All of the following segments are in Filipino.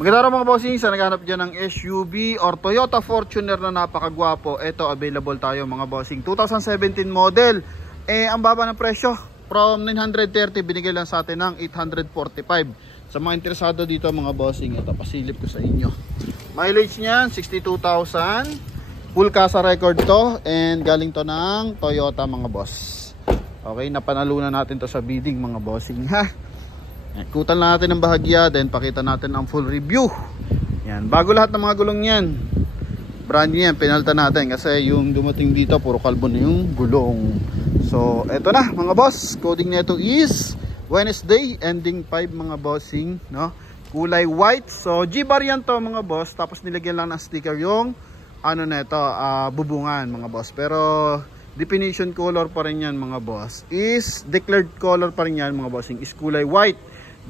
Magandang araw mga bossing, sa naghanap dyan ng SUV or Toyota Fortuner na napakagwapo. Ito available tayo mga bossing, 2017 model. Ang baba ng presyo, from 930 binigay lang sa atin ng 845. Sa mga interesado dito mga bossing, ito pasilip ko sa inyo. Mileage niyan 62,000, full casa record to, and galing to ng Toyota mga boss. Okay, napanalunan natin to sa bidding mga bossing ha. Ikutan lang natin ng bahagya, then pakita natin ang full review. Yan, bago lahat ng mga gulong yan, brand new yan, pinalta natin kasi yung dumating dito puro kalbo na yung gulong. So eto na mga boss, coding nito is Wednesday, ending 5 mga bossing, no? Kulay white, so G variant to mga boss, tapos nilagyan lang ng sticker yung ano neto, bubungan mga boss. Pero definition color pa rin yan mga boss, is declared color pa rin yan mga bossing, is kulay white.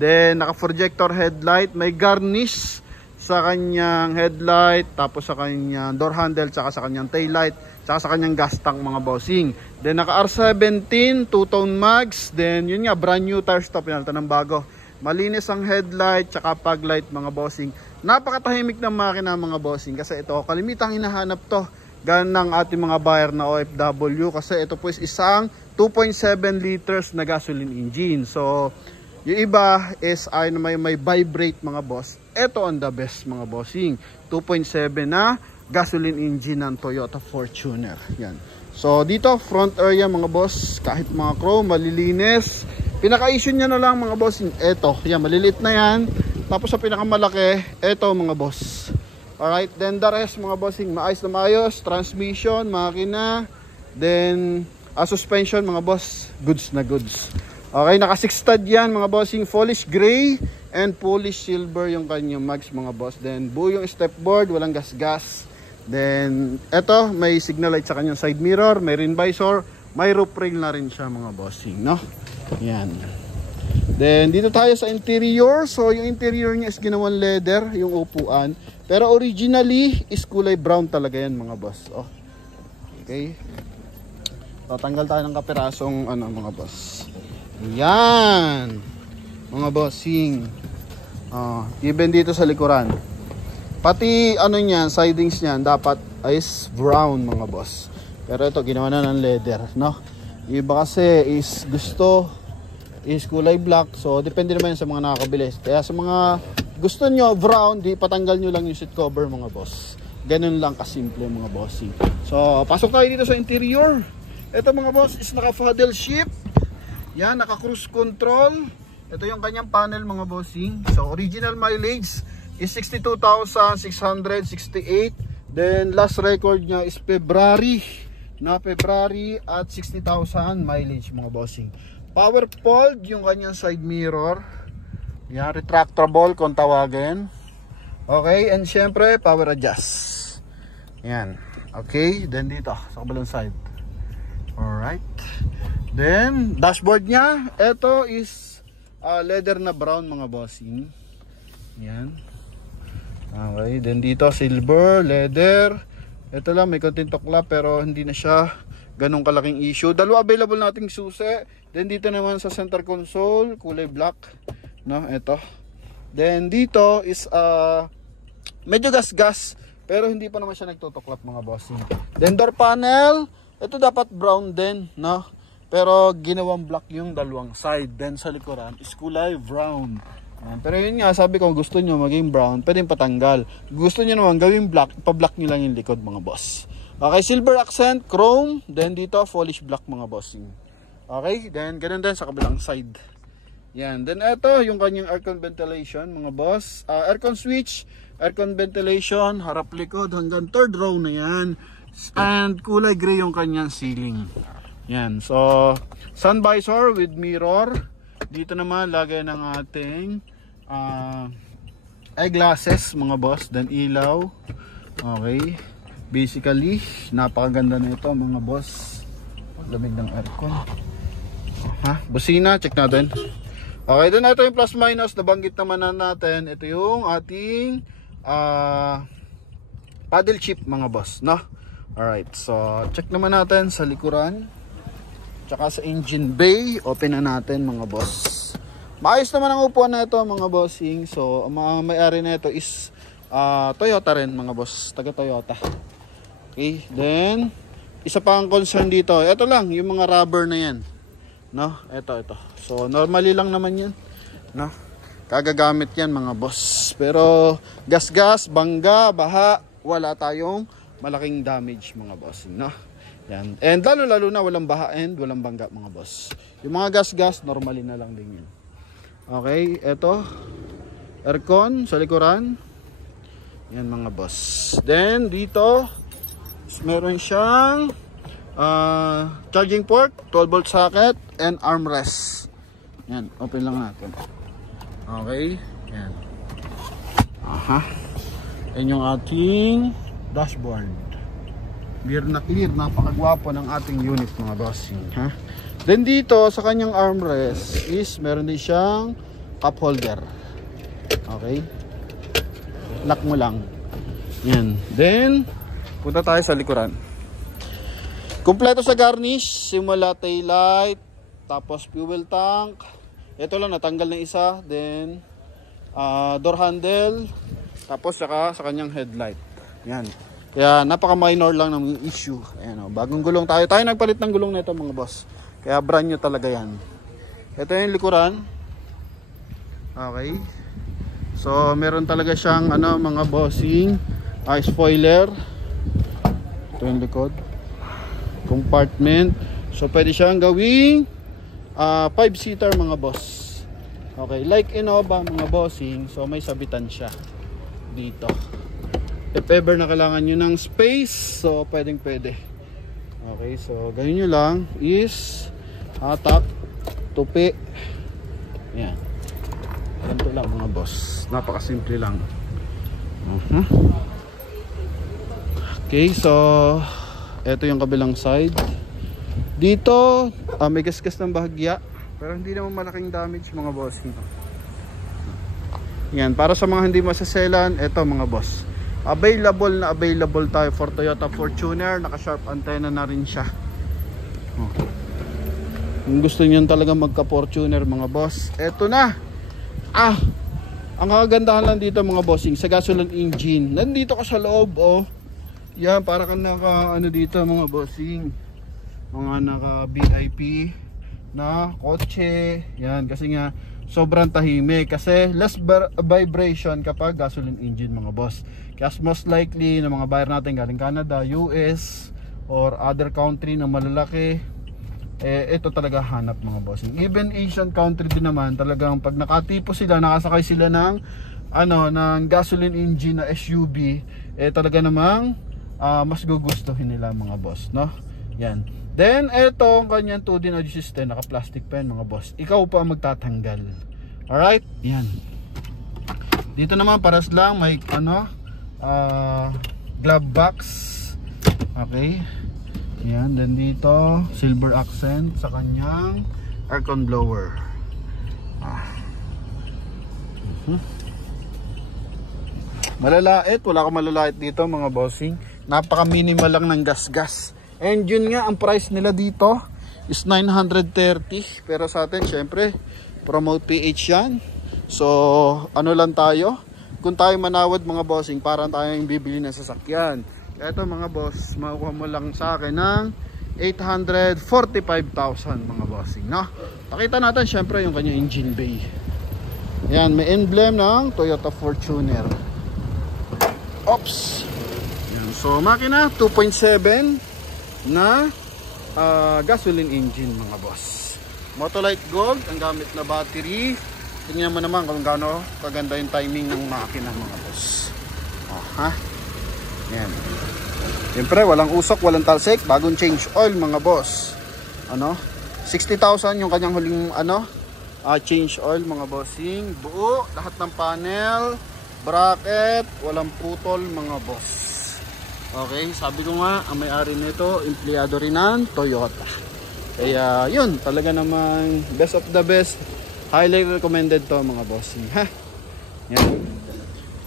Then naka projector headlight, may garnish sa kanyang headlight, tapos sa kanyang door handle, tsaka sa kanyang tail light, tsaka sa kanyang gas tank mga bossing. Then naka R17 two-tone mags, then yun nga brand new tires to, pinalitan ng bago. Malinis ang headlight tsaka fog light mga bossing. Napakatahimik ng makina mga bossing, kasi ito kalimitang hinahanap to ng ating mga buyer na OFW, kasi ito po is isang 2.7 liters na gasoline engine. So yung iba is ay may vibrate mga boss. Ito ang the best mga bossing, 2.7 na gasoline engine ng Toyota Fortuner. Yan. So dito front area mga boss, kahit mga chrome, malilinis. Pinaka-issue niya na lang mga bossing, ito, yan, maliliit na yan. Tapos sa pinakamalaki, ito mga boss. Alright, then the rest mga bossing, maayos na maayos. Transmission, makina, then suspension mga boss, goods na goods. Okay, naka 6 stud yan mga bossing, polish gray and polish silver yung kanyang mags mga boss. Then buo yung step board, walang gas-gas. Then eto, may signal light sa kanyang side mirror, may rim visor, may roof rail na rin siya mga bossing, no? Yan. Then dito tayo sa interior. So yung interior niya is ginawan leather, yung upuan. Pero originally is kulay brown talaga yan mga boss. Oh. Okay. Tatanggal tayo ng kapirasong ano mga boss. Yan. Mga bossing. Even dito sa likuran. Pati ano niyan, sidings niyan dapat is brown mga boss. Pero ito ginawa na ng leather, no? Iba kasi is gusto is kulay black. So depende naman sa mga nakakabili. Kaya sa mga gusto nyo brown, di patanggal nyo lang yung seat cover mga boss. Ganun lang kasimple mga bossing. So pasok tayo dito sa interior. Ito mga boss is naka paddle shift. Yan, naka cruise control. Ito yung kanyang panel mga bossing. So original mileage is 62,668. Then last record nya is February at 60,000 mileage mga bossing. Power fold yung kanyang side mirror. Yan, retractable kung tawagin. Okay, and syempre power adjust. Yan. Okay, then dito sa kabilang side. Alright. Then dashboard nya, ito is leather na brown mga bossing. Yan. Okay, then dito silver, leather. Ito lang, may konting tukla pero hindi na siya ganun kalaking issue. Dalawa available nating susi. Then dito naman sa center console, kulay black, no? Ito. Then dito is medyo gas-gas pero hindi pa naman siya nagtutuklap mga bossing. Then door panel, ito dapat brown din, no? Pero ginawang black yung dalawang side. Then sa likuran is kulay brown. Pero yun nga, sabi ko gusto nyo maging brown, pwedeng patanggal. Gusto nyo naman gawing black, pa-black nyo lang yung likod mga boss. Okay, silver accent, chrome. Then dito, polish black mga bossing. Okay, then ganun din sa kabilang side. Yan, then ito yung kanyang aircon ventilation mga boss. Aircon switch, aircon ventilation, harap likod hanggang third row na yan. And kulay gray yung kanyang ceiling. Yan, so sun visor with mirror. Dito naman lagay ng ating eyeglasses mga boss, then ilaw. Okay, basically napakaganda na ito mga boss. Lamig ng aircon. Busina, check natin. Okay, then ito yung plus minus, nabanggit naman na natin. Ito yung ating paddle shift mga boss, no? Alright, so check naman natin sa likuran. Tsaka sa engine bay, open na natin mga boss. Maayos naman ang upuan na ito mga bossing. So ang mga may-ari na ito is Toyota rin mga boss, taga Toyota. Okay, then isa pa ang concern dito, ito lang yung mga rubber na yan, no? Ito. So normally lang naman yan, no? Kagagamit yan mga boss. Pero gas, bangga, baha, wala tayong malaking damage mga bossing, no? Yan. And lalo na walang baha and walang bangga mga boss. Yung mga gas, normally na lang din yun. Okay, ito aircon sa likuran. Yan mga boss. Then dito meron siyang charging port, 12 volt socket and armrest. Yan, open lang natin. Okay, yan. Yan yung ating dashboard. Clear na clear, napakagwapo ng ating unit mga bossing, ha? Then dito sa kanyang armrest is meron din siyang cup holder. Okay? Lock mo lang. Yan. Then punta tayo sa likuran. Kumpleto sa garnish, simula tail light, tapos fuel tank. Ito lang natanggal na isa, then door handle, tapos saka sa kanyang headlight. Yan. Kaya napaka minor lang ng issue. Ayan, bagong gulong tayo. Tayo nagpalit ng gulong nito mga boss. Kaya brand new talaga yan. Ito yung likuran. Okay. So meron talaga siyang mga bossing, spoiler. Ito yung likod. Compartment. So pwede siyang gawing 5-seater mga boss. Okay, like Innova mga bossing. So may sabitan siya dito. If ever na kailangan nyo ng space, so pwede. Okay, so ganyan nyo lang is hatak, tupi. Yan. Ganito lang mga boss. Napakasimple lang. Okay, so ito yung kabilang side. Dito may gasgas ng bahagya, pero hindi naman malaking damage mga boss. Yan, para sa mga hindi masaselan, ito mga boss. Available tayo for Toyota Fortuner. Naka-sharp antenna na rin siya. Kung gusto niyo talaga magka-Fortuner mga boss, eto na. Ang kagandahan lang dito mga bossing, sa gasoline engine, nandito ka sa loob, yan, para kang naka dito mga bossing, mga naka VIP na kotse. Yan, kasi nga sobrang tahimik, kasi less vibration kapag gasoline engine mga boss. Kaya most likely na mga buyer natin galing Canada, US or other country na malalaki, ito talaga hanap mga bossing. Even Asian country din naman, talagang pag nakatipo sila, nakasakay sila ng ng gasoline engine na SUV, talaga namang mas gugustuhin nila mga boss, no? Yan. Then ito ang kanyang 2D audio system, naka plastic pen mga boss. Ikaw pa magtatanggal. Alright? Yan. Dito naman paras lang may glove box. Okay. Yan, then dito silver accent sa kanyang aircon blower. Malalait, wala akong malalait dito mga bossing. Napaka minimal lang ng gas. And yun nga, ang price nila dito is 930. Pero sa atin syempre promote PH yan. So lang tayo, kung tayo manawad mga bossing, parang tayong bibili ng sasakyan. Ito mga boss, makuha mo lang sa akin ng 845,000 mga bossing, no? Pakita natin syempre yung kanya engine bay. Yan, may emblem ng Toyota Fortuner. Oops. Yan, so makina 2.7 na gasoline engine mga boss. Motolite Gold ang gamit na battery. Tingnan mo naman kung gaano kaganda yung timing ng makina mga boss. Yan. Siyempre walang usok, walang talsik, bagong change oil mga boss. 60,000 yung kanyang huling change oil mga bossing. Buo, lahat ng panel, bracket, walang putol mga boss. Okay, sabi ko nga, ang may-ari nito, empleyado rin ng Toyota. Kaya yun, talaga namang best of the best. Highly recommended to mga bossing, ha. Yan.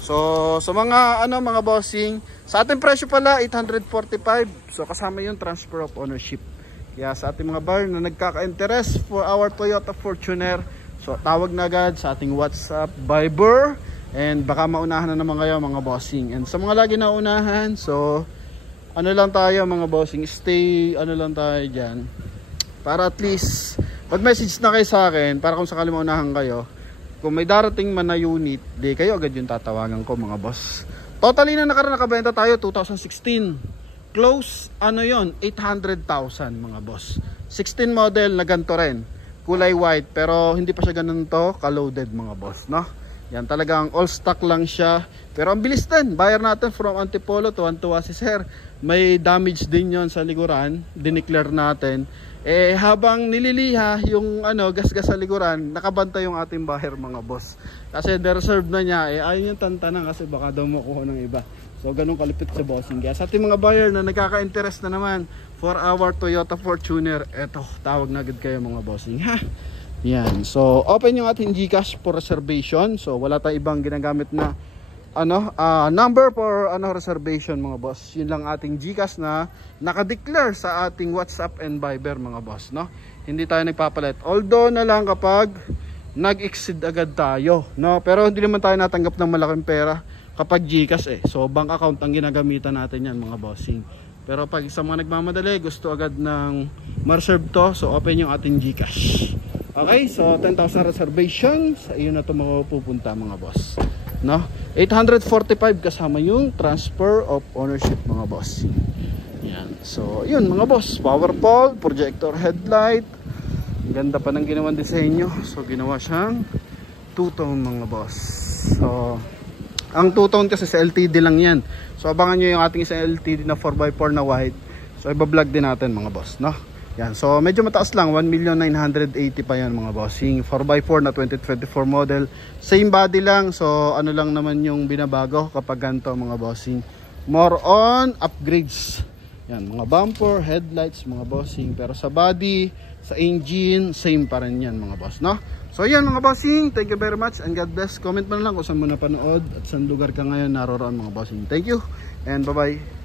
So sa mga mga bossing, sa ating presyo pala 845. So kasama yung transfer of ownership. Kaya sa ating mga buyer na nagkaka-interest for our Toyota Fortuner, So tawag na agad sa ating WhatsApp, Viber, and baka maunahan na naman kayo mga bossing. And sa mga lagi na unahan, so ano lang tayo mga bossing, stay ano lang tayo dyan, para at least mag-message na kayo sa akin, para kung sakali maunahan kayo, kung may darating man na unit, di kayo agad yung tatawagan ko mga boss. Totally na nakabenta tayo 2016, close ano yon, 800,000 mga boss. 16 model na ganito rin, kulay white, pero hindi pa siya ganun to ka-loaded mga boss, no? Yan talagang all stock lang siya, pero ang bilis din. Buyer natin from Antipolo to Antua si sir, may damage din yon sa likuran, dineclare natin. Habang nililiha yung gasgas sa likuran, nakabanta yung ating buyer mga boss, kasi na-reserve na niya, ayaw yung tantanan kasi baka daw makuha ng iba. So ganun kalipit sa bossing. Kaya sa ating mga buyer na nagkaka-interest na naman for our Toyota Fortuner, eto, tawag na agad kayo mga bossing, ha. Yan, so open yung ating GCash for reservation. So wala tayong ibang ginagamit na number for reservation mga boss. Yun lang ating GCash na naka-declare sa ating WhatsApp and Viber mga boss, no? Hindi tayo nagpapalit. Although na lang kapag nag-exceed agad tayo, no? Pero hindi naman tayo natanggap ng malaking pera kapag GCash So bank account ang ginagamitan natin yan mga bossing. Pero pag sa mga nagmamadali, gusto agad ng ma-reserve to, so open yung ating GCash. Okay, so 10,000 reservation, sa iyo na ito mapupunta mga boss, no? 845 kasama yung transfer of ownership mga boss. Yan, so yun mga boss, power pole, projector headlight, ganda pa ng ginawang disenyo. So ginawa siyang two-tone mga boss. So ang two-tone kasi sa LTD lang yan, so abangan nyo yung ating isang LTD na 4x4 na white. So ibablog din natin mga boss, no? Yan, so medyo mataas lang, 1,980,000 pa yan mga bossing. 4x4 na 2024 model, same body lang. So ano lang naman yung binabago kapag ganito mga bossing, more on upgrades. Yan, mga bumper, headlights mga bossing, pero sa body, sa engine, same pa rin yan mga boss, no? So yan mga bossing, thank you very much and God bless. Comment mo na lang kung saan mo napanood at saan lugar ka ngayon naroroon mga bossing. Thank you and bye bye.